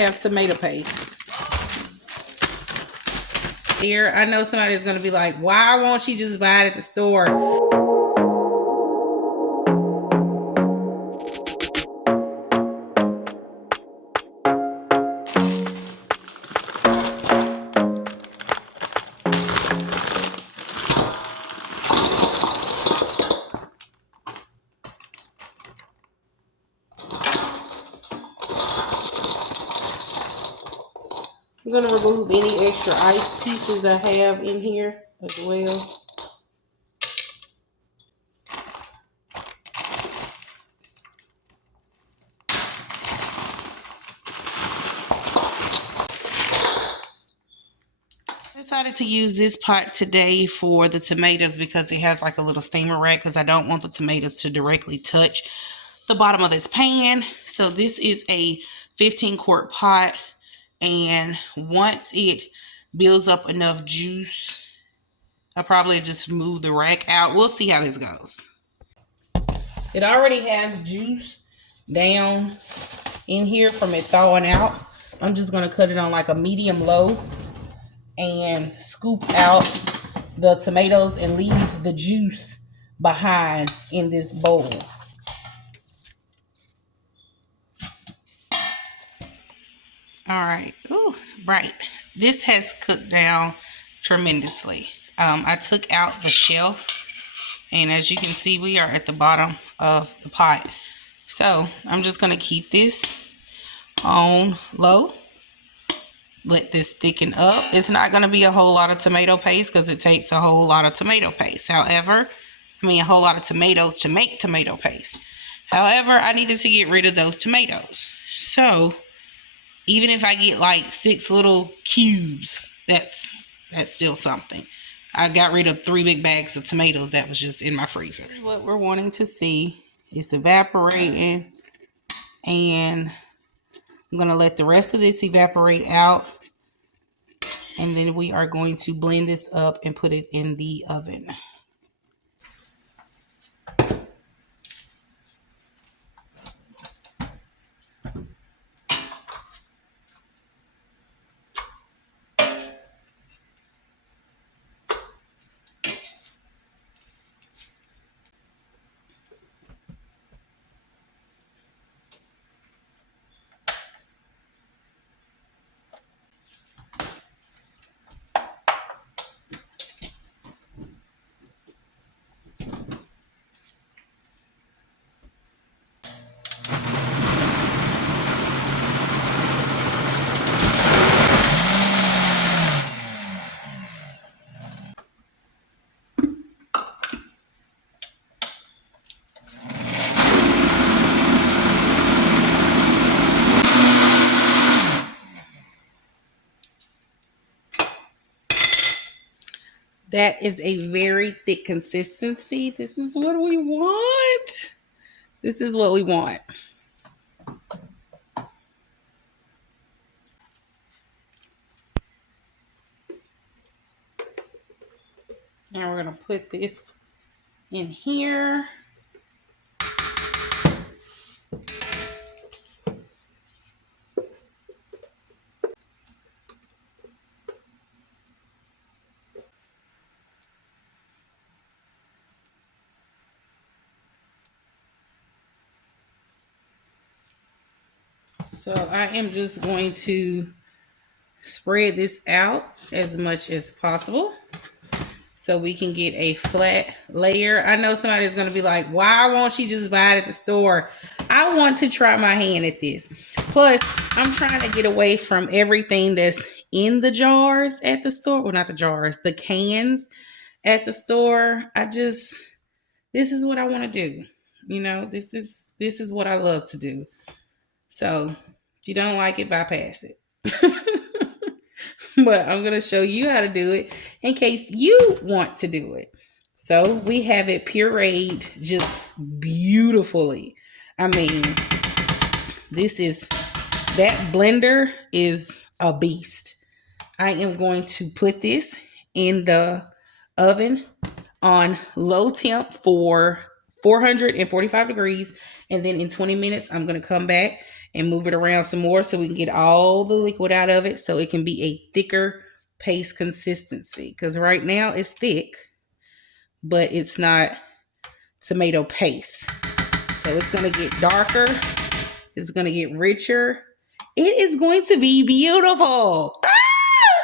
have tomato paste. Here, I know somebody's going to be like, why won't she just buy it at the store? I'm going to remove any extra ice pieces I have in here as well. I decided to use this pot today for the tomatoes because it has like a little steamer rack because I don't want the tomatoes to directly touch the bottom of this pan. So this is a 15-quart pot, and once it builds up enough juice, I'll probably just move the rack out. We'll see how this goes. It already has juice down in here from it thawing out. I'm just going to cut it on like a medium low and scoop out the tomatoes and leave the juice behind in this bowl. All right. Ooh, right. This has cooked down tremendously. I took out the shelf, and as you can see, we are at the bottom of the pot. So I'm just going to keep this on low. Let this thicken up. It's not going to be a whole lot of tomato paste because it takes a whole lot of tomato paste. However, a whole lot of tomatoes to make tomato paste. However, I needed to get rid of those tomatoes. So even if I get like 6 little cubes, that's still something. I got rid of 3 big bags of tomatoes that was just in my freezer. What we're wanting to see is evaporating, and I'm going to let the rest of this evaporate out, and then we are going to blend this up and put it in the oven. That is a very thick consistency. This is what we want. This is what we want. Now we're going to put this in here. So I am just going to spread this out as much as possible so we can get a flat layer. I know somebody's going to be like, why won't she just buy it at the store? I want to try my hand at this. Plus, I'm trying to get away from everything that's in the jars at the store. Well, not the jars, the cans at the store. This is what I want to do. You know, this is what I love to do. So if you don't like it, bypass it. But I'm going to show you how to do it in case you want to do it. So we have it pureed just beautifully. That blender is a beast. I am going to put this in the oven on low temp for 445 degrees. And then in 20 minutes, I'm going to come back and move it around some more so we can get all the liquid out of it so it can be a thicker paste consistency. Because right now it's thick, but it's not tomato paste. So it's going to get darker. It's going to get richer. It is going to be beautiful. Ah,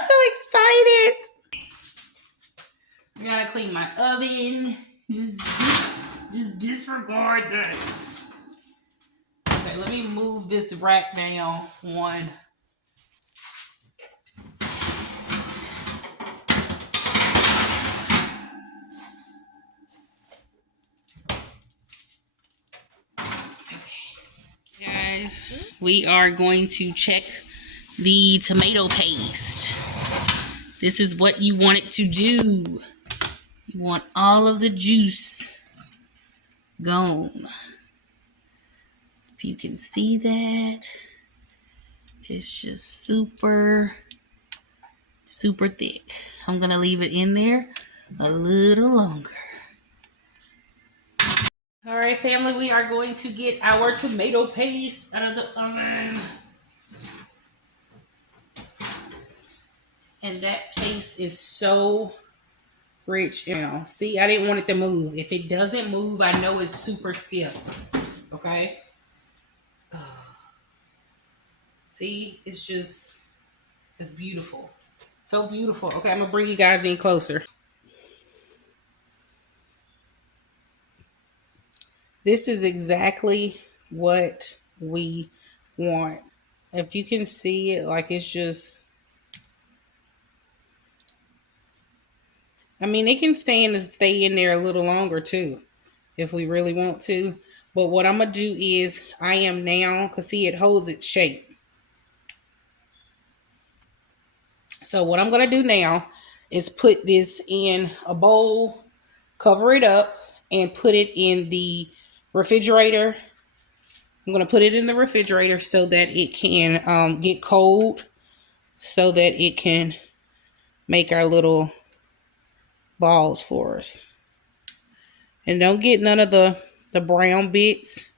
I'm so excited. I gotta clean my oven. Just disregard that. Okay, let me move this rack down one. Guys, we are going to check the tomato paste. This is what you want it to do. You want all of the juice gone. If you can see that, it's just super thick. I'm gonna leave it in there a little longer. All right, family, we are going to get our tomato paste out of the oven. And that paste is so rich. See, I didn't want it to move. If it doesn't move, I know it's super stiff. Okay? See, it's beautiful. So beautiful. Okay, I'm going to bring you guys in closer. This is exactly what we want. If you can see it, like it's just, I mean, it can stay in there a little longer too, if we really want to. But what I'm going to do is, I am now, because see, it holds its shape. So what I'm going to do now is put this in a bowl, cover it up, and put it in the refrigerator. I'm going to put it in the refrigerator so that it can get cold, so that it can make our little balls for us. And don't get none of the brown bits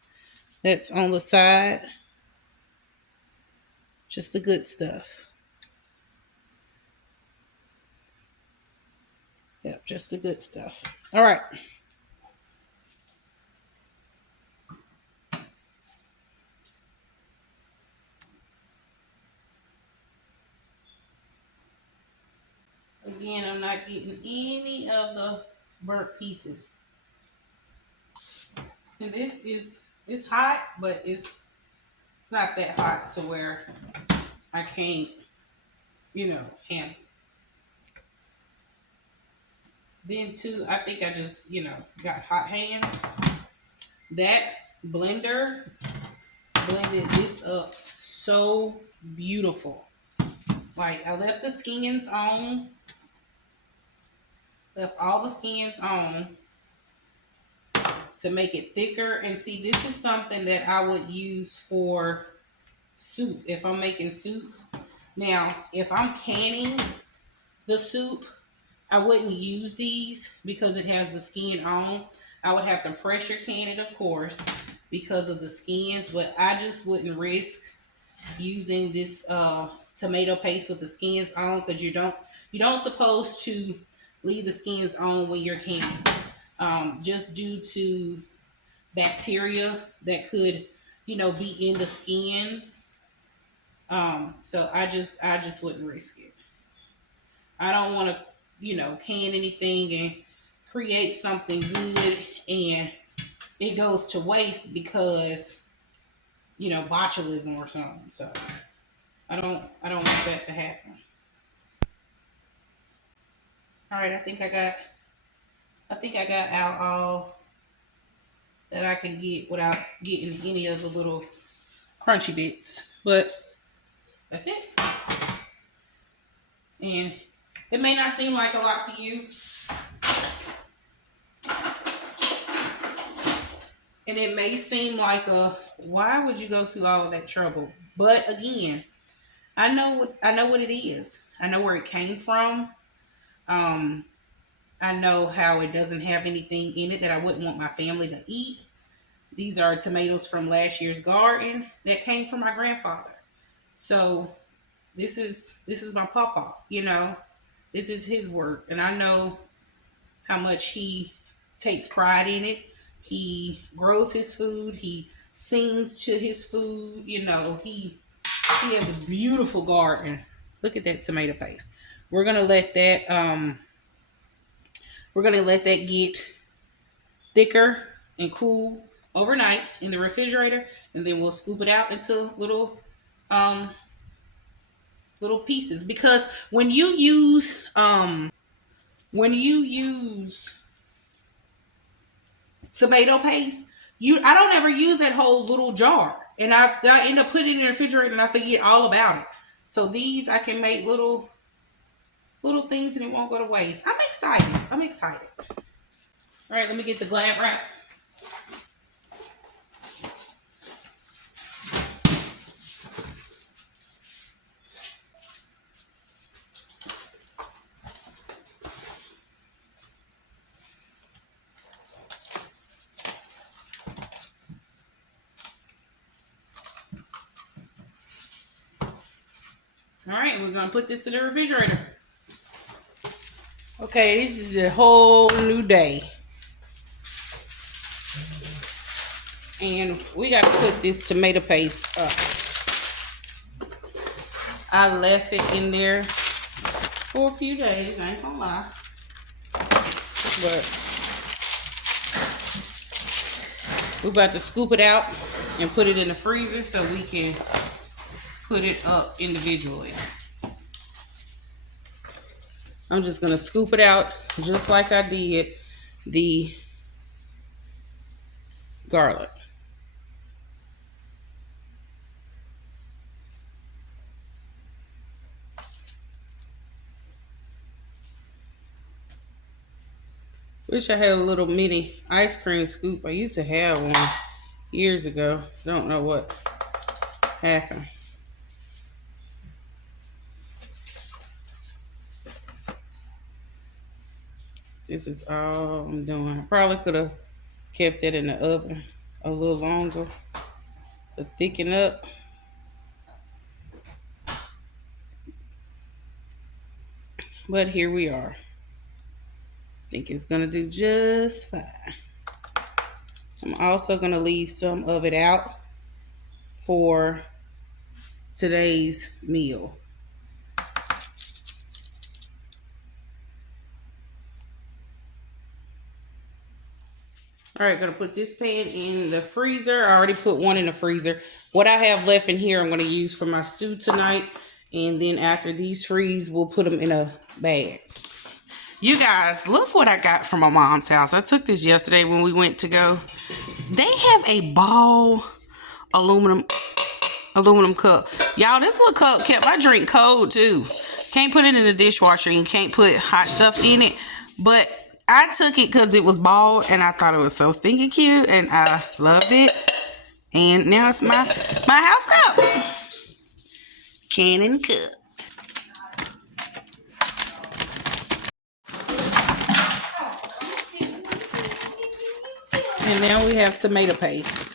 that's on the side. Just the good stuff. Yep, just the good stuff. All right. Again, I'm not getting any of the burnt pieces. And this is, it's hot, but it's not that hot to where I can't, handle. Then too, I think I just, got hot hands. That blender blended this up so beautiful. Like, I left the skins on. Left all the skins on to make it thicker. And see, this is something that I would use for soup, if I'm making soup. Now, if I'm canning the soup, I wouldn't use these because it has the skin on. I would have to pressure can it, of course, because of the skins, but I just wouldn't risk using this tomato paste with the skins on, because you don't supposed to leave the skins on when you're canning, just due to bacteria that could be in the skins. So I just wouldn't risk it. I don't want to can anything and create something good and it goes to waste because botulism or something. So I don't want that to happen. All right, I think I got out all that I can get without getting any of the little crunchy bits. But that's it. And it may not seem like a lot to you. And it may seem like why would you go through all of that trouble? But again, I know what it is. I know where it came from. I know how it doesn't have anything in it that I wouldn't want my family to eat. These are tomatoes from last year's garden that came from my grandfather. So this is my papa, you know. This is his work, and I know how much he takes pride in it. He grows his food, he sings to his food, you know. He has a beautiful garden. Look at that tomato paste. We're gonna let that get thicker and cool overnight in the refrigerator, and then we'll scoop it out into um little pieces. Because when you use tomato paste, I don't ever use that whole little jar, and I end up putting it in the refrigerator and I forget all about it. So these I can make little things and it won't go to waste. I'm excited. I'm excited. All right, let me get the Glad wrap. All right, we're gonna put this in the refrigerator. Okay, this is a whole new day. And we got to put this tomato paste up. I left it in there for a few days, I ain't gonna lie. But we're about to scoop it out and put it in the freezer so we can put it up individually. I'm just gonna scoop it out just like I did the garlic. Wish I had a little mini ice cream scoop. I used to have one years ago. Don't know what happened. This is all I'm doing. I probably could have kept it in the oven a little longer to thicken up. But here we are. I think it's gonna do just fine. I'm also gonna leave some of it out for today's meal. All right, gonna put this pan in the freezer. I already put one in the freezer. What I have left in here, I'm gonna use for my stew tonight. And then after these freeze, we'll put them in a bag. You guys, look what I got from my mom's house. I took this yesterday when we went to go. They have a ball aluminum cup. Y'all, this little cup kept my drink cold too. Can't put it in the dishwasher and can't put hot stuff in it. But I took it because it was bald and I thought it was so stinking cute and I loved it. And now it's my house cup. Cannon cup. And now we have tomato paste.